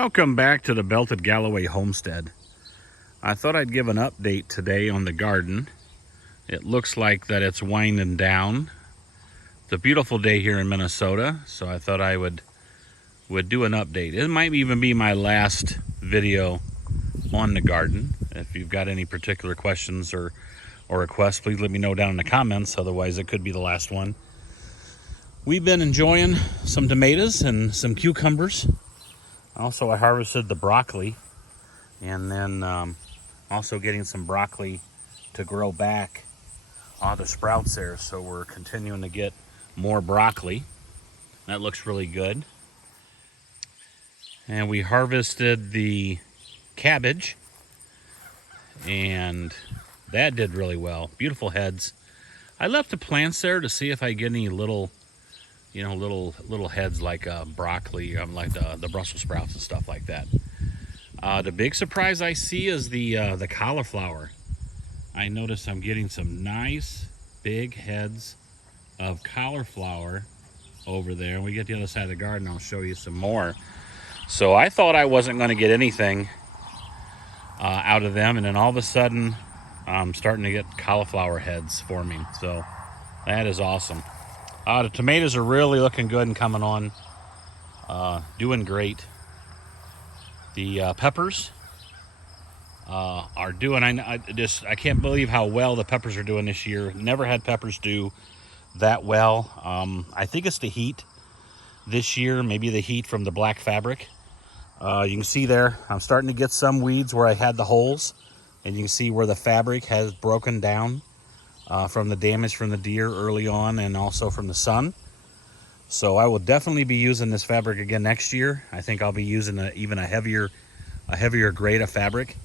Welcome back to the Belted Galloway Homestead. I thought I'd give an update today on the garden. It looks like that it's winding down. It's a beautiful day here in Minnesota, so I thought I would do an update. It might even be my last video on the garden. If you've got any particular questions or requests, please let me know down in the comments. Otherwise, it could be the last one. We've been enjoying some tomatoes and some cucumbers. Also, I harvested the broccoli, and then also getting some broccoli to grow back the sprouts there. So we're continuing to get more broccoli. That looks really good. And we harvested the cabbage, and that did really well. Beautiful heads. I left the plants there to see if I get any little heads like broccoli, like the Brussels sprouts and stuff like that. The big surprise I see is the cauliflower. I notice I'm getting some nice big heads of cauliflower over there. And we get the other side of the garden, I'll show you some more. So I thought I wasn't going to get anything out of them, and then all of a sudden I'm starting to get cauliflower heads forming. So that is awesome. The tomatoes are really looking good and coming on, doing great. The peppers are doing, I can't believe how well the peppers are doing this year. Never had peppers do that well. I think it's the heat this year, maybe the heat from the black fabric. You can see there, I'm starting to get some weeds where I had the holes, and you can see where the fabric has broken down. From the damage from the deer early on, and also from the sun. So I will definitely be using this fabric again next year. I think I'll be using even a heavier grade of fabric.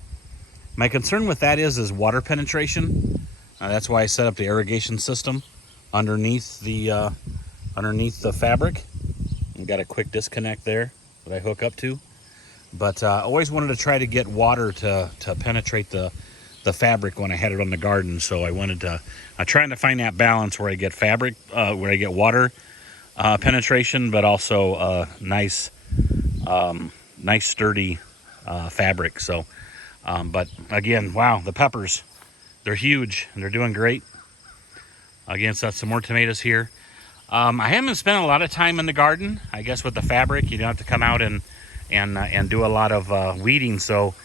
My concern with that is water penetration. That's why I set up the irrigation system underneath the fabric. I've got a quick disconnect there that I hook up to. But I always wanted to try to get water to penetrate the fabric when I had it on the garden. So I'm trying to find that balance where I get fabric, where I get water penetration, but also nice sturdy fabric. So, but again, wow, the peppers, they're huge and they're doing great. Again, so that's some more tomatoes here. I haven't spent a lot of time in the garden. I guess with the fabric, you don't have to come out and do a lot of weeding. So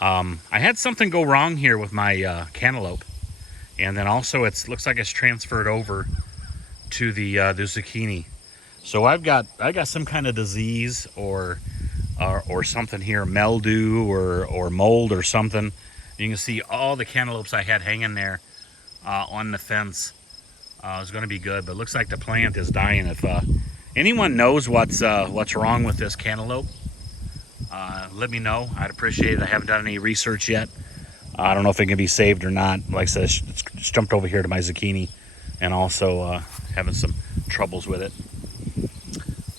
I had something go wrong here with my cantaloupe, and then also it looks like it's transferred over to the zucchini. So I got some kind of disease or something here, mildew or mold or something. You can see all the cantaloupes I had hanging there on the fence. It's going to be good, but it looks like the plant is dying. If anyone knows what's wrong with this cantaloupe, let me know. I'd appreciate it. I haven't done any research yet. I don't know if it can be saved or not. Like I said, it's jumped over here to my zucchini, and also having some troubles with it.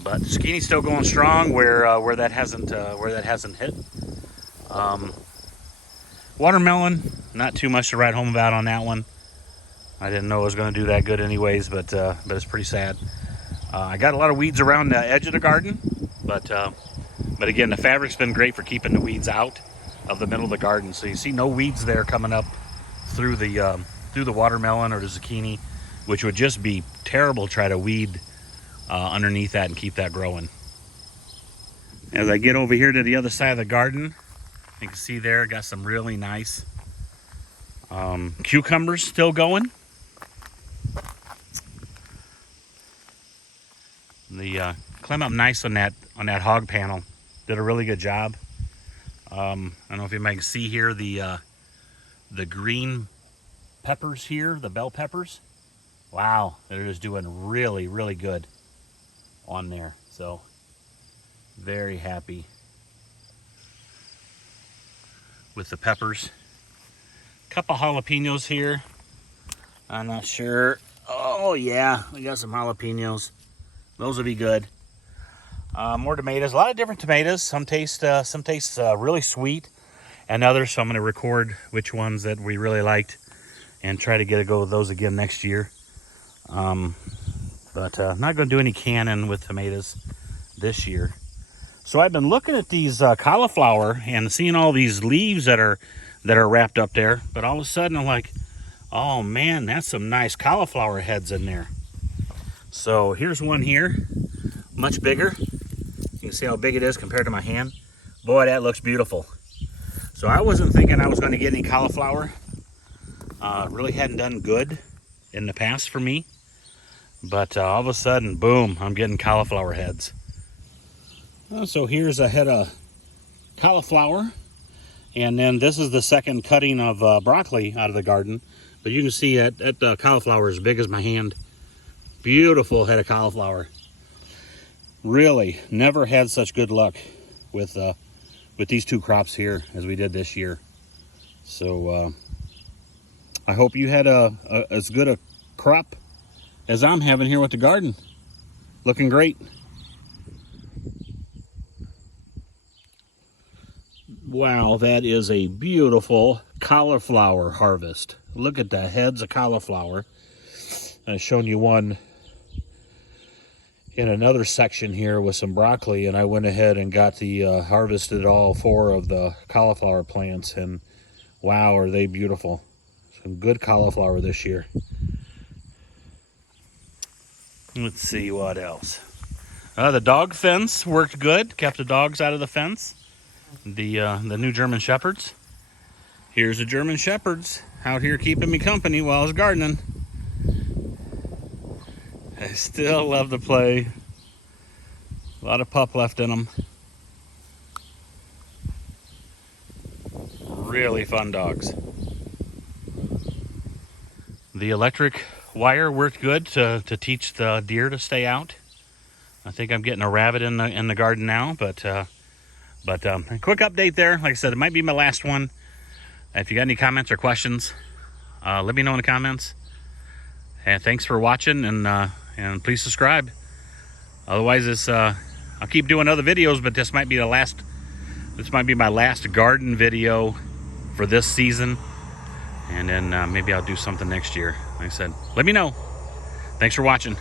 But zucchini's still going strong where that hasn't hit. Watermelon, not too much to write home about on that one. I didn't know it was going to do that good anyways, but it's pretty sad. I got a lot of weeds around the edge of the garden, but again, the fabric's been great for keeping the weeds out of the middle of the garden. So you see no weeds there coming up through the watermelon or the zucchini, which would just be terrible to try to weed underneath that and keep that growing. As I get over here to the other side of the garden, you can see there, got some really nice cucumbers still going. The climb up nice on that hog panel. Did a really good job. I don't know if you might see here the green peppers here, the bell peppers. Wow, they're just doing really, really good on there. So very happy with the peppers. Couple jalapenos here. I'm not sure. Oh yeah, we got some jalapenos. Those will be good. More tomatoes, a lot of different tomatoes. Some taste really sweet, and others. So I'm going to record which ones that we really liked, and try to get a go with those again next year. But not going to do any canning with tomatoes this year. So I've been looking at these cauliflower and seeing all these leaves that are wrapped up there. But all of a sudden I'm like, oh man, that's some nice cauliflower heads in there. So here's one here, much bigger. You can see how big it is compared to my hand. Boy, that looks beautiful. So I wasn't thinking I was going to get any cauliflower. Really hadn't done good in the past for me. But all of a sudden, boom, I'm getting cauliflower heads. So here's a head of cauliflower. And then this is the second cutting of broccoli out of the garden. But you can see that cauliflower is as big as my hand. Beautiful head of cauliflower. Really, never had such good luck with these two crops here as we did this year. So I hope you had as good a crop as I'm having here with the garden. Looking great. Wow, that is a beautiful cauliflower harvest. Look at the heads of cauliflower. I've shown you one in another section here with some broccoli, and I went ahead and got the harvested all 4 of the cauliflower plants, and wow, are they beautiful. Some good cauliflower this year. Let's see what else. The dog fence worked good. Kept the dogs out of the fence. The new German Shepherds. Here's the German Shepherds out here keeping me company while I was gardening. I still love to play. A lot of pup left in them. Really fun dogs. The electric wire worked good to teach the deer to stay out. I think I'm getting a rabbit in the garden now, but a quick update there. Like I said, it might be my last one. If you got any comments or questions, let me know in the comments. And thanks for watching, and please subscribe. Otherwise, I'll keep doing other videos, but this might be the last. This might be my last garden video for this season, and then maybe I'll do something next year. Like I said, let me know. Thanks for watching.